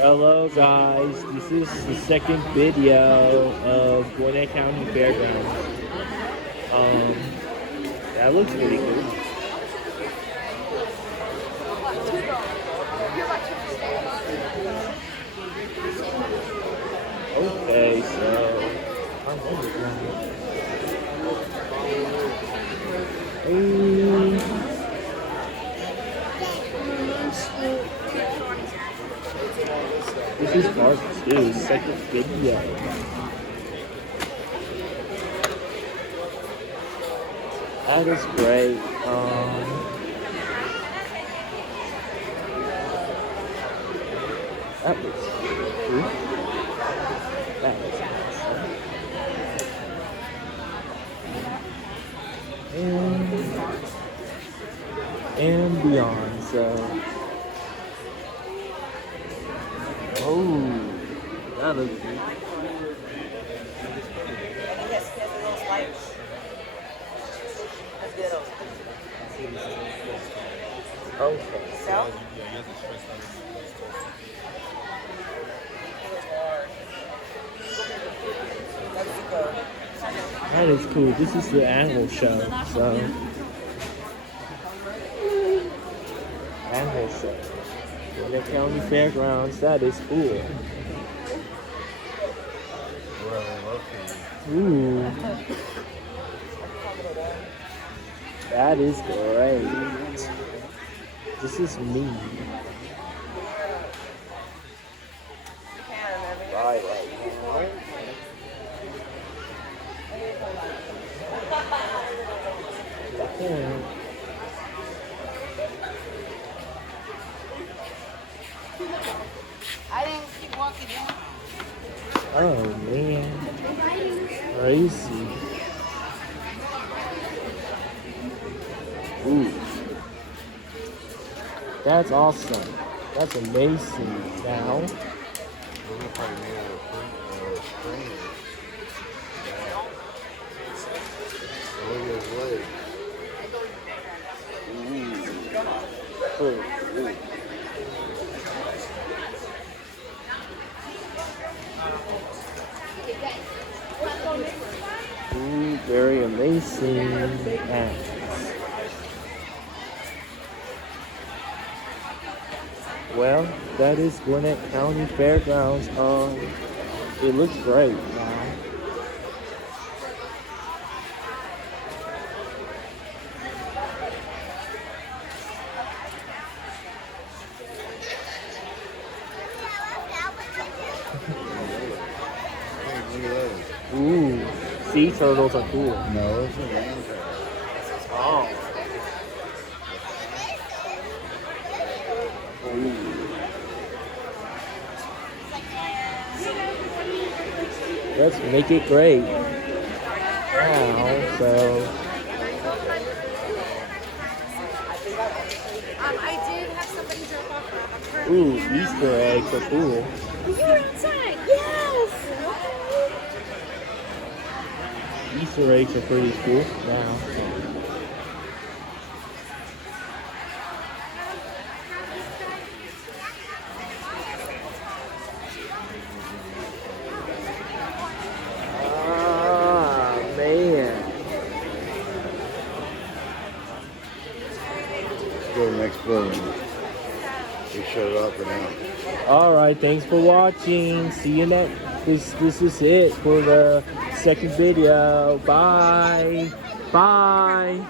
Hello guys, this is the second video of Gwinnett County Fairgrounds. That looks pretty good. Okay, so this is part 2, second video. That is great. That looks cool. That is awesome. And beyond, so. Oh, that looks good. Okay. So? That is cool. This is the animal show, so. Animal show. Gwinnett County Fairgrounds, that is cool. Ooh. That is great. This is me. Right. I didn't keep walking down. Oh man. Crazy. Ooh. That's awesome. That's amazing. Now. Ooh, very amazing. Well, that is Gwinnett County Fairgrounds. It looks great now. Ooh, sea turtles are cool. No, it's a rain turtle. Oh. Let's make it great. Wow, so. I did have somebody drop off a Ooh, Easter eggs are cool. You're inside, yes! Easter eggs are pretty cool now. Go to the next building. We shut it up and out. All right, thanks for watching. See you next. This is it for the second video. Bye. Bye.